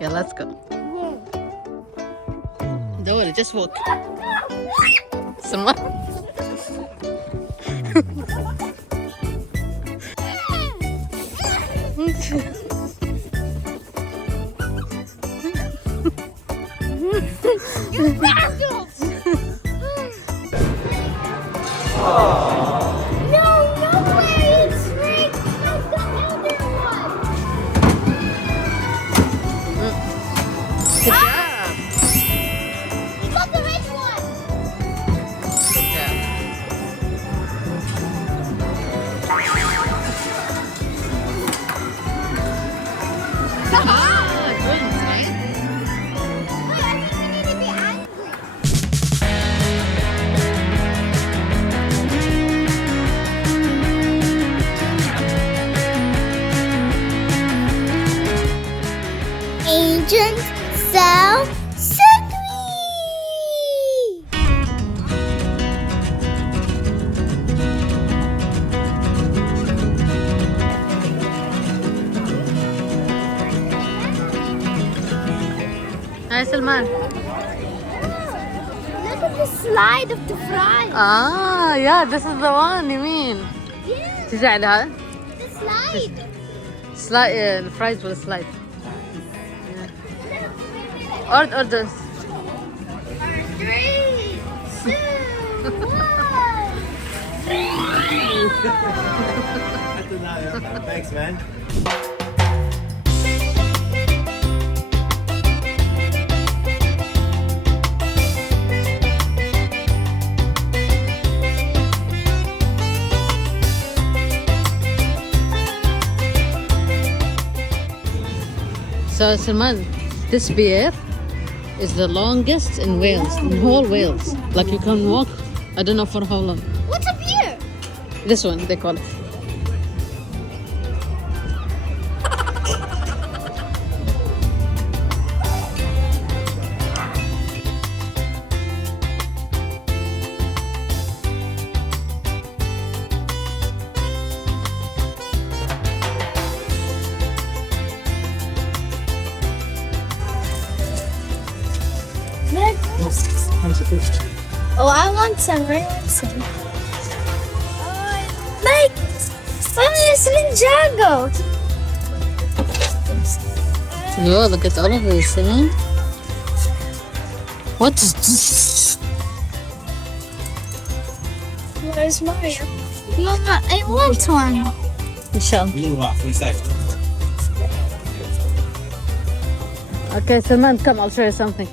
Yeah, let's go. Don't worry, just walk. Salman. You rascals! No way! It's rigged! It's the older one! Good job. You got the red one! Good job. Ah, twins, right? Wait, I think we need to be angry. Agent Cell Sentry! Hi, Salman. Look at the slide of the fries. Ah, yeah, this is the one you mean. Yeah, تجي على هذا؟ the slide. Slide, the fries will slide. Order. 3, 2, 1. Thanks, man. So, Salman, this pier is the longest in Wales, in whole Wales. Like you can walk, I don't know for how long. What's up here? This one, they call it. Oh, I want some. I want some. Like, it's Ninjago. Oh, look at all of this, eh? What is this? Where's Mario? Mama, I want one. Michelle. Blue off, one second. Okay, Salman, come, I'll show you something.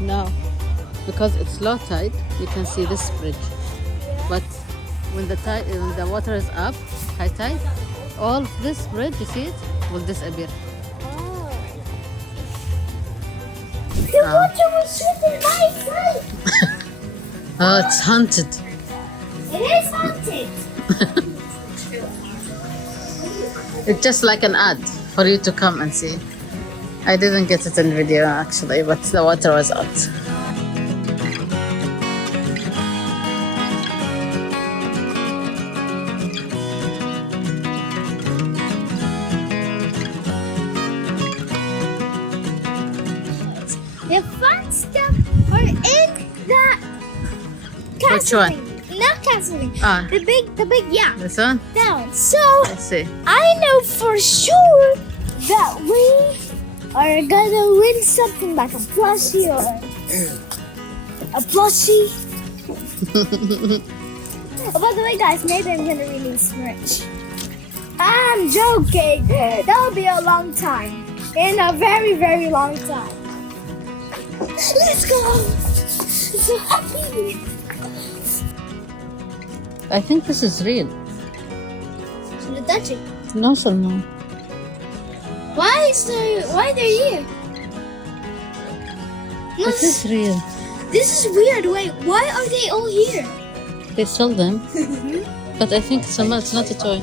No, because it's low tide, you can see this bridge. But when when the water is up, high tide, all of this bridge, you see it, will disappear. The water was shooting my side. Oh, it's haunted. It is haunted. It's just like an ad for you to come and see. I didn't get it in video actually, but the water was out. The fun stuff are in the Which castle. one? Not castle. Ah. The big, yeah. This one? Down. So Let's see. I know for sure that we are gonna win something like a plushie or a plushie. Oh, by the way, guys, maybe I'm gonna release merch. I'm joking. That'll be a long time. In a very, very long time. Let's go. I'm so happy. I think this is real. Should I touch it? No, Salman. Why they're here? No, This is real. this is weird. Wait, why are they all here? They sell them. But I think Salman, it's not a toy.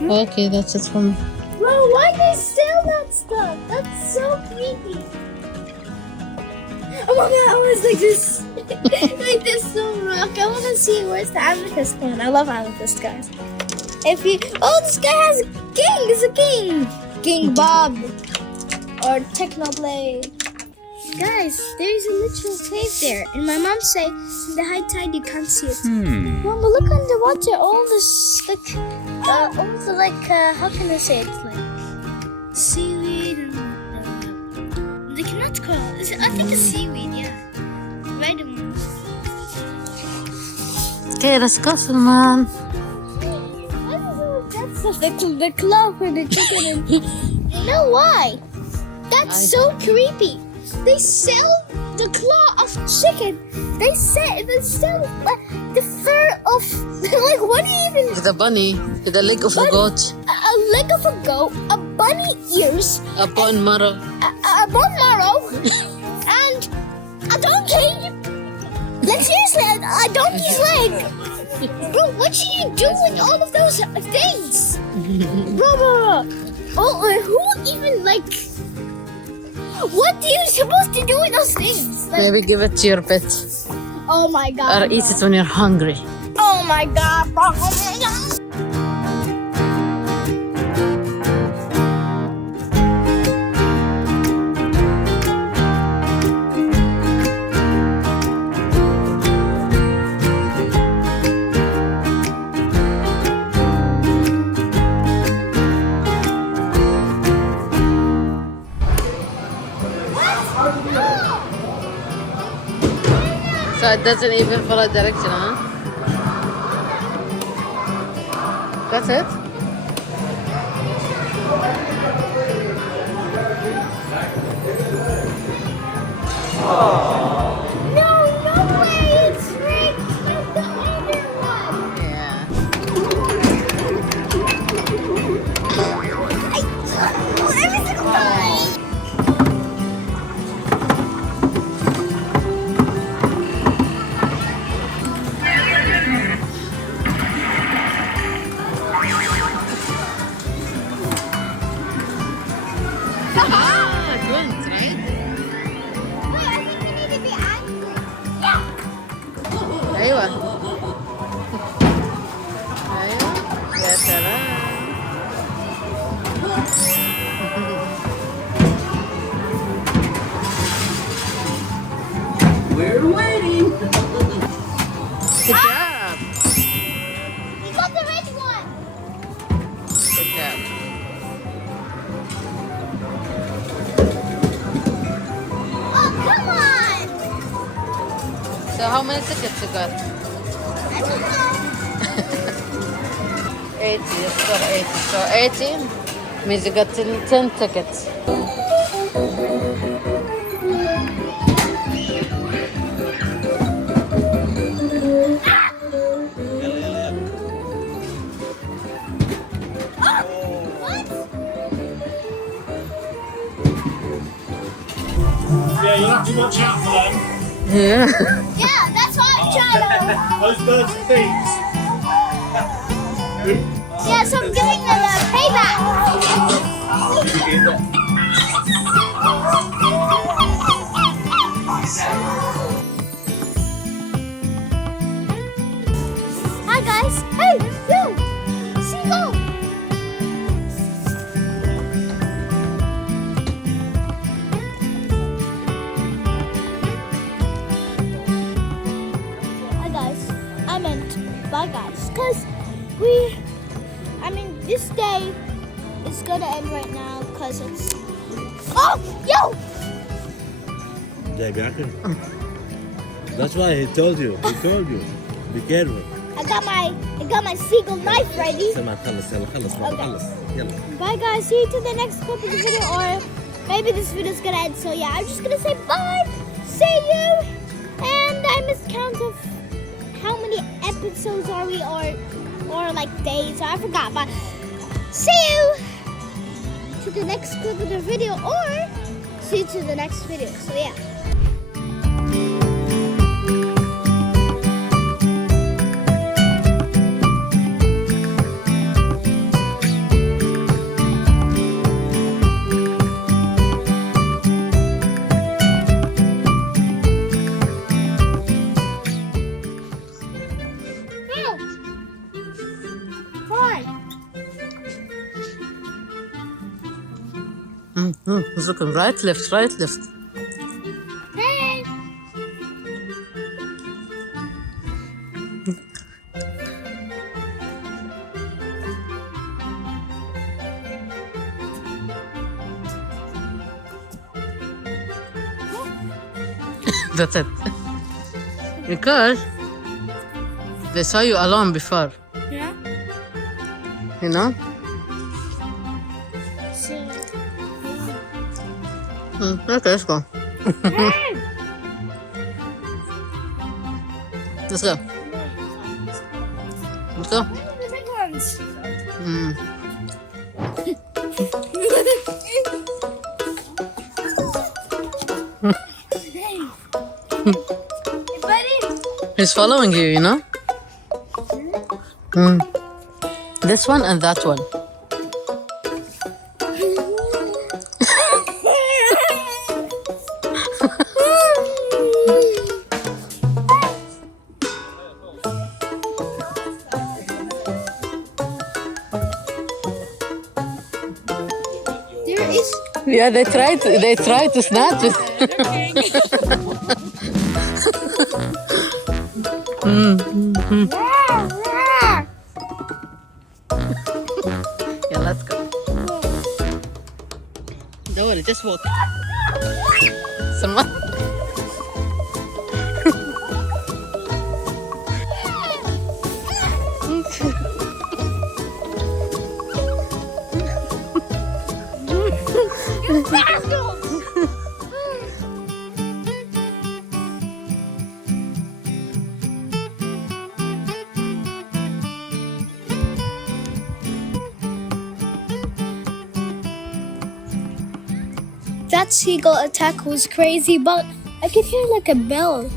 Okay, that's it for me. Bro, why they sell that stuff? That's so creepy. Oh my god, I was like this. Like this so rock. I wanna see where's the amethyst one. I love amethyst, guys. If you, oh, this guy has a king. It's a king. King Bob or Technoblade. Guys, there's a literal cave there, and my mom say in the high tide you can't see it. Mama, look underwater. All this like, all the like, how can I say it? Like seaweed and they cannot call. I think it's seaweed. Yeah, red one. Okay, let's go, Salman. That's the claw for the chicken. You know why? That's so creepy. They sell the claw of chicken. They sell the fur of like what do you even? With a bunny, with a leg of a goat, A leg of a goat, a bunny ears, a bone marrow. a bone marrow, and a donkey. Like seriously, a donkey's leg. Bro, what should you do with all of those things? Bro. Oh, who even like? What are you supposed to do with those things? Like, Maybe give it to your pet, oh my god. or eat it when you're hungry. Oh my god, bro. Oh my god. So it doesn't even follow direction, huh? That's it? No way, it's rigged. It's the other one. Yeah. Every single time. Ah, it went, right? Wait, I think we need to be angry. Yeah. أيوة. أيوة. يا سلام. We're waiting. Good job. We got the red one. Good job. Oh, come on. So how many tickets you got? I don't know. 80. It's got 80. So 80 means you got 10 tickets. Yeah, you'll have to watch out for them. Yeah. Yeah, that's why I'm trying to. Those birds are thieves. Yeah, so I'm giving them a payback. Hi guys. Hey, you. Seagull. Hi guys. I meant bye guys, cause this day is gonna end right now, cause it's. Oh, yo. That's why he told you. He told you. Be careful. I got my seagull knife ready. سلمان خلص يلا خلص بابا خلص يلا. Bye guys, see you to the next clip of the video, or maybe this video is gonna end. So yeah, I'm just gonna say bye, see you, and I missed count of how many episodes are we, or like days. I forgot, but see you to the next clip of the video, or see you to the next video. So yeah. Fine. He's looking right, left, right, left. Hey. That's it. Because they saw you alone before, Yeah. you know? So. Okay, let's go. Hey. Let's go. Let's go. The big ones. Mm. Hey. Buddy. He's following you, you know? This one and that one. There is. Yeah, they tried to snatch it. Yeah, let's go. Don't worry, just walk. Salman. That seagull attack was crazy, but I could hear like a bell.